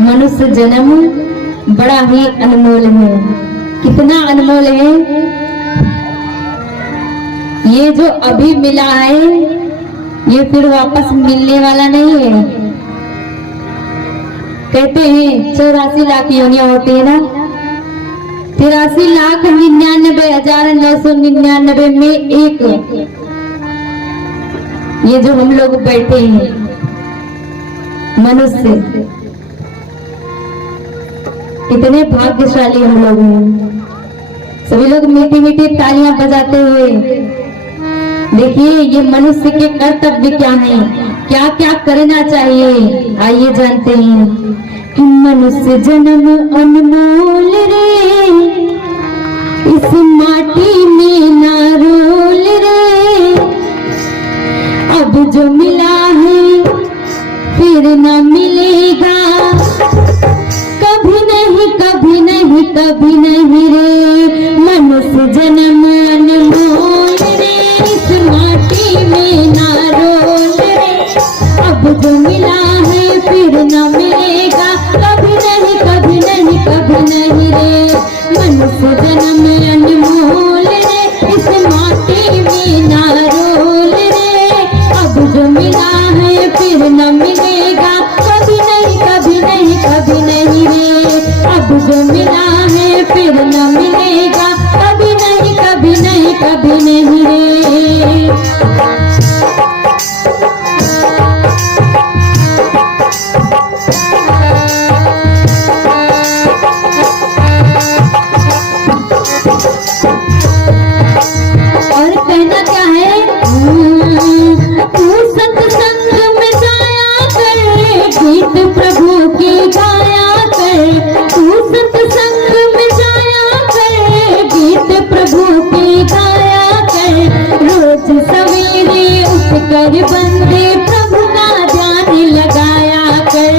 मनुष्य जन्म बड़ा ही अनमोल है। कितना अनमोल है। ये जो अभी मिला है ये फिर वापस मिलने वाला नहीं है। कहते हैं 84 लाख योनियां होती है ना, 83,99,999 में एक ये जो हम लोग बैठे हैं मनुष्य, कितने भाग्यशाली हम लोग हैं। सभी लोग मीठी मीठी तालियां बजाते हुए देखिए ये मनुष्य के कर्तव्य क्या है, क्या क्या करना चाहिए, आइए जानते हैं। कि मनुष्य जन्म अनमोल रे, इस माटी में ना रोल रे, अब जो मिला है फिर न मिलेगा, कभी नहीं कभी नहीं कभी नहीं रे। मनुष्य जन्म अनमोल रे, इस माटी में ना रोल रे, अब जो मिला है फिर न मिलेगा, कभी नहीं कभी नहीं कभी नहीं रे। मनुष्य जन्म अनमोल रे, इस माटी में ना रोल रे, अब जो मिला है फिर न मिलेगा, कभी नहीं कभी नहीं कभी नहीं रे। अब जो मिला है फिर न मिलेगा, कभी नहीं कभी नहीं कभी नहीं रे। और कहना क्या है, तू सत्संग में जाया कर, गीत प्रभु की गाया कर, तू सत्संग में जाया कर, गीत प्रभु की गाया कर, रोज सवेरे उठ कर बंदे प्रभु का ध्यान लगाया कर,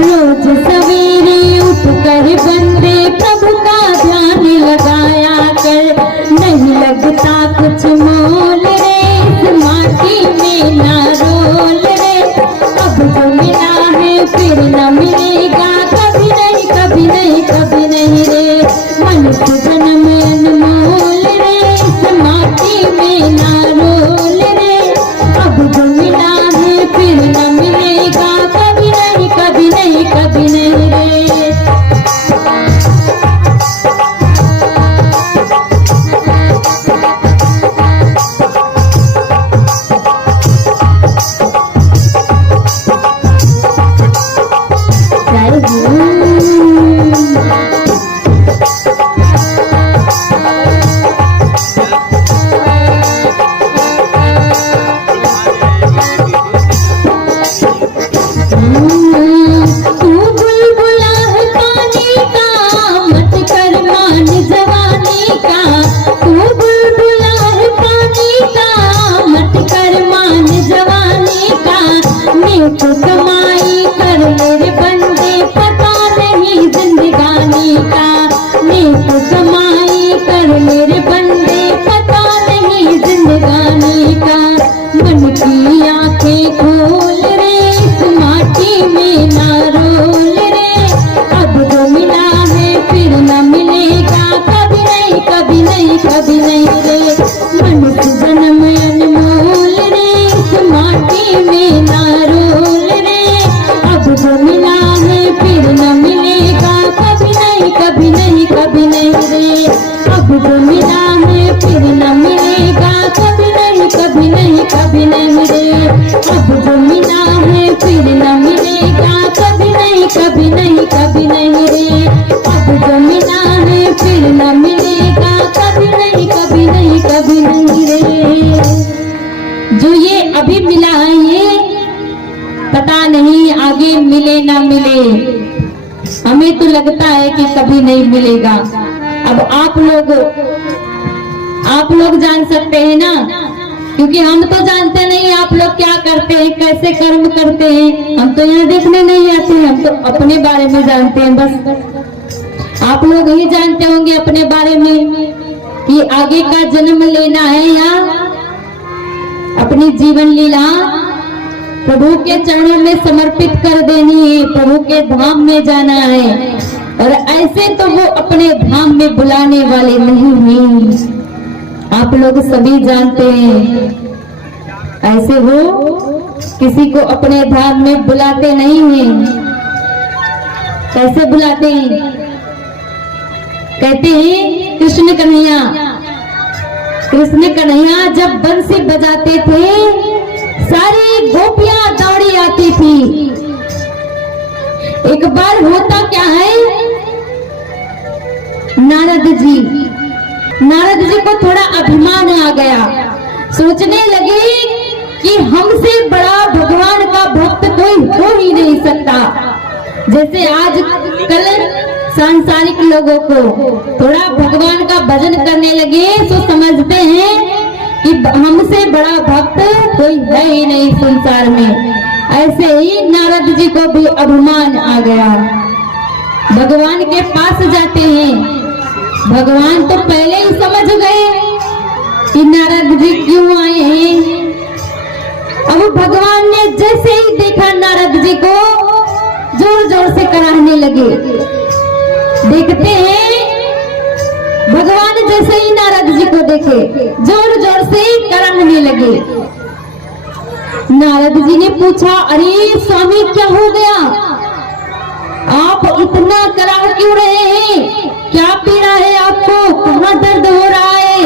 रोज सवेरे उठ कर बंदे प्रभु का ध्यान लगाया कर। नहीं लगता कुछ मोल रे, इस माटी में ना रोल रे, अब जो मिला है फिर न मिलेगा, कभी नहीं कभी नहीं कभी नहीं रे। मनुष्य जन्म अनमोल रे, इस माटी में ना रोल रे, अब जो मिला है फिर न मिलेगा, कभी नहीं कभी नहीं कभी नहीं रे। कमाई कर मेरे बंदे पता नहीं जिंदगानी का, नेक कमाई कर मेरे बंदे पता नहीं जिंदगानी का। मन की आंखें खोल रे, इस माटी में ना रोल रे, अब जो मिला है फिर न मिलेगा, कभी नहीं कभी नहीं कभी नहीं रे। मनुष्य जन्म अनमोल रे, इस माटी में ना रोल रे, अब जो मिला है फिर न मिलेगा, कभी नहीं कभी नहीं कभी नहीं रे। अब जो मिला है फिर न मिलेगा, कभी नहीं कभी नहीं कभी नहीं रे। अब जो मिला है फिर न मिलेगा, कभी नहीं कभी नहीं कभी नहीं रे। अब जो मिला है फिर न मिलेगा, कभी नहीं कभी नहीं कभी नहीं रे। जो ये अभी मिला है ये पता नहीं आगे मिले ना मिले, हमें तो लगता है कि कभी नहीं मिलेगा। अब आप लोग जान सकते हैं ना, क्योंकि हम तो जानते नहीं आप लोग क्या करते हैं, कैसे कर्म करते हैं। हम तो यहाँ देखने नहीं आते हैं, हम तो अपने बारे में जानते हैं बस। आप लोग ही जानते होंगे अपने बारे में कि आगे का जन्म लेना है या अपनी जीवन लीला प्रभु के चरणों में समर्पित कर देनी है, प्रभु के धाम में जाना है। और ऐसे तो वो अपने धाम में बुलाने वाले नहीं हैं, आप लोग सभी जानते हैं। ऐसे वो किसी को अपने धाम में बुलाते नहीं हैं। कैसे बुलाते हैं? कहते हैं कृष्ण कन्हैया, कृष्ण कन्हैया जब बंसी बजाते थे सारी गोपियां दौड़ी आती थी। एक बार होता क्या है, नारद जी को थोड़ा अभिमान आ गया। सोचने लगे कि हमसे बड़ा भगवान का भक्त कोई हो ही नहीं सकता। जैसे आज कल सांसारिक लोगों को थोड़ा भगवान का भजन करने लगे तो समझते हैं कि हमसे बड़ा भक्त कोई है ही नहीं संसार में। ऐसे ही नारद जी को भी अभिमान आ गया। भगवान के पास जाते हैं, भगवान तो पहले ही समझ गए कि नारद जी क्यों आए हैं। अब भगवान ने जैसे ही देखा नारद जी को जोर जोर से कराहने लगे। देखते हैं भगवान जैसे ही नारद जी को देखे जोर जोर से कराहने लगे। नारद जी ने पूछा, अरे स्वामी क्या हो गया, आप इतना कराह क्यों रहे हैं, क्या पीड़ा है आपको, कहाँ दर्द हो रहा है?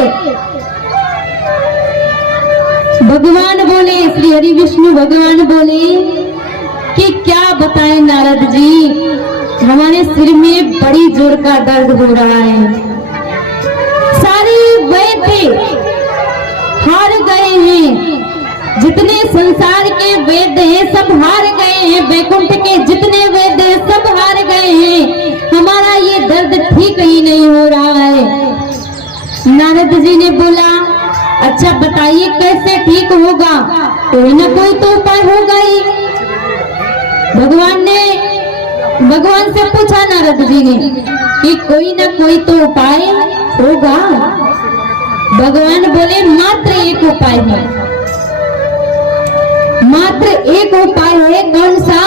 भगवान बोले, श्री हरि विष्णु भगवान बोले कि क्या बताएं नारद जी, हमारे सिर में बड़ी जोर का दर्द हो रहा है। सारे वैद्य हार गए हैं, जितने संसार के वैद्य हैं सब हार गए हैं, वैकुंठ के जितने वैद्य हैं सब हार गए हैं, हमारा ये दर्द ठीक ही नहीं हो रहा है। नारद जी ने बोला, अच्छा बताइए कैसे ठीक होगा, कोई ना कोई तो उपाय होगा ही। भगवान से पूछा नारद जी ने कि कोई ना कोई तो उपाय होगा। भगवान बोले, मात्र एक उपाय है, मात्र एक उपाय है। कौन सा?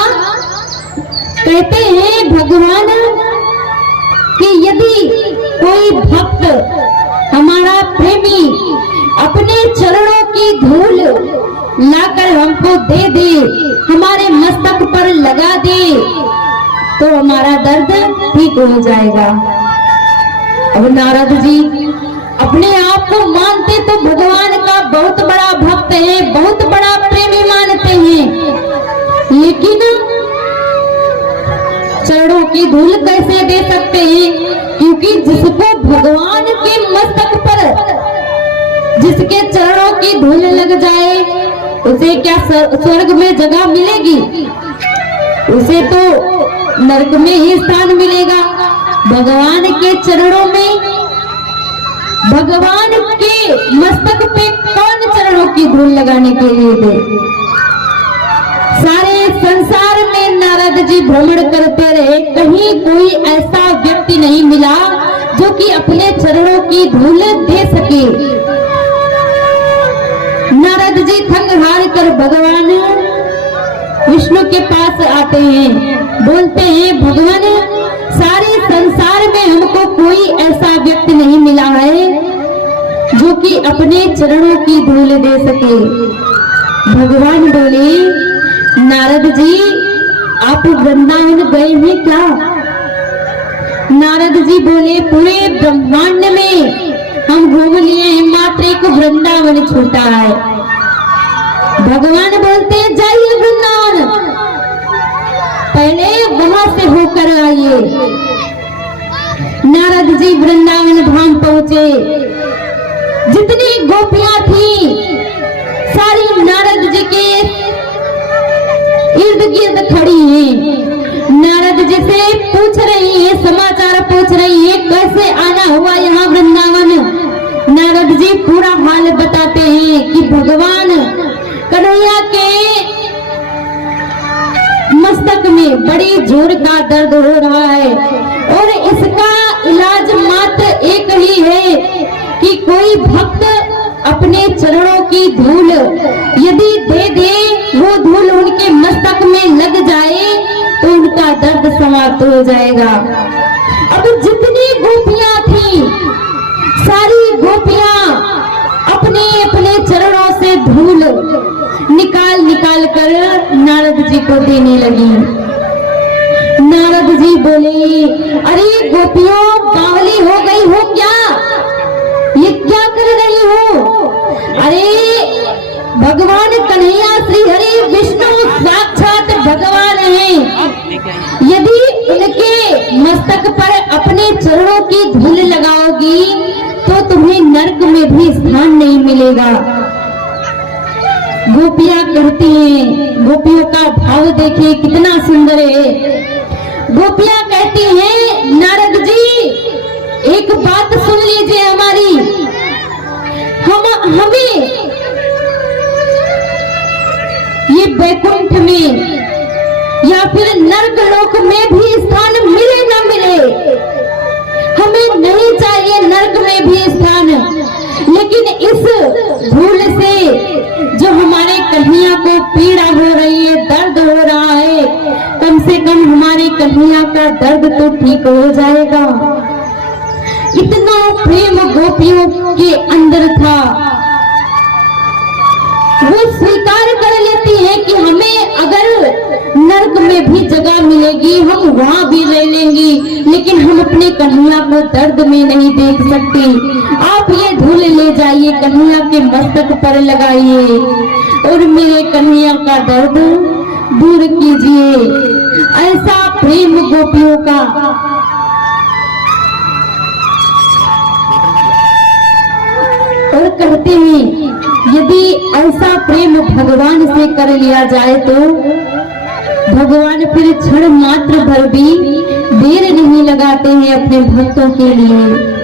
कहते हैं भगवान कि यदि कोई भक्त हमारा प्रेमी अपने चरणों की धूल लाकर हमको दे दे, हमारे मस्तक पर लगा दे, तो हमारा दर्द ठीक हो जाएगा। अब नारद जी अपने आप को मानते तो भगवान का बहुत बड़ा भक्त है, बहुत बड़ा प्रेमी मानते हैं, लेकिन चरणों की धूल कैसे दे सकते हैं? क्योंकि जिसको भगवान के मस्तक पर, जिसके चरणों की धूल लग जाए, उसे क्या स्वर्ग में जगह मिलेगी? उसे तो नरक में ही स्थान मिलेगा। भगवान के चरणों में, भगवान के मस्तक पे कौन चरणों की धूल लगाने के लिए दे? सारे संसार में नारद जी भ्रमण करते रहे, कहीं कोई ऐसा व्यक्ति नहीं मिला जो कि अपने चरणों की धूल दे सके। नारद जी थक हार कर भगवान विष्णु के पास आते हैं, बोलते हैं, भगवान सारे संसार में हमको कोई ऐसा व्यक्ति नहीं मिला है जो कि अपने चरणों की धूल दे सके। भगवान बोले, नारद जी आप वृंदावन गए हैं क्या? नारद जी बोले, पूरे ब्रह्मांड में हम घूम लिए हैं, मात्र एक वृंदावन छूटा है। भगवान बोलते हैं, जाइए वृंदावन, पहले वहां से होकर आइए। नारद जी वृंदावन धाम पहुंचे। जितनी गोपियां थी सारी नारद जी के इर्द गिर्द खड़ी हैं। नारद जी से पूछ रही है, समाचार पूछ रही है, कैसे आना हुआ यहाँ वृंदावन? नारद जी पूरा हाल बताते हैं कि भगवान कन्हैया के मस्तक में बड़ी जोर का दर्द हो रहा है और इसका इलाज मात्र एक ही है कि कोई भक्त अपने चरणों की धूल यदि दे दे वो धूल उनके मस्तक में लग जाए तो उनका दर्द समाप्त हो जाएगा। अब जितनी गोपियां थी सारी गोपियां अपने अपने चरणों से धूल निकाल निकाल कर नारद जी को देने लगी। नारद जी बोले, अरे गोपियों, बावली हो गई हो क्या? ये क्या कर रही हो? अरे भगवान कन्हैया श्री हरि विष्णु साक्षात भगवान हैं। यदि उनके मस्तक पर अपने चरणों की धूल लगाओगी तो तुम्हें नरक में भी स्थान नहीं मिलेगा। गोपियां कहती हैं, गोपियों का भाव देखिए कितना सुंदर है। गोपियां कहती हैं, नारद जी एक बात सुन लीजिए हमारी, हमें ये वैकुंठ में या फिर नरक लोक में भी स्थान मिले न मिले, हमें नहीं चाहिए नरक में भी स्थान, लेकिन इस धूल से जो हमारे कन्हैया को पीड़ा हो रही है, दर्द हो रहा है, कम से कम हमारे कन्हैया का दर्द तो ठीक हो जाएगा। इतना प्रेम गोपियों के अंदर था। वो स्वीकार कर लेती है कि हमें अगर नरक में भी जगह मिलेगी हम वहां भी ले लेंगी, लेकिन हम अपने कन्हैया को दर्द में नहीं देख सकती। आप ये धूल ले जाइए, कन्हैया के मस्तक पर लगाइए और मेरे कन्हैया का दर्द दूर कीजिए। ऐसा प्रेम गोपियों का। और कहते हैं यदि ऐसा प्रेम भगवान से कर लिया जाए तो भगवान फिर क्षण मात्र भर भी देर नहीं लगाते हैं अपने भक्तों के लिए।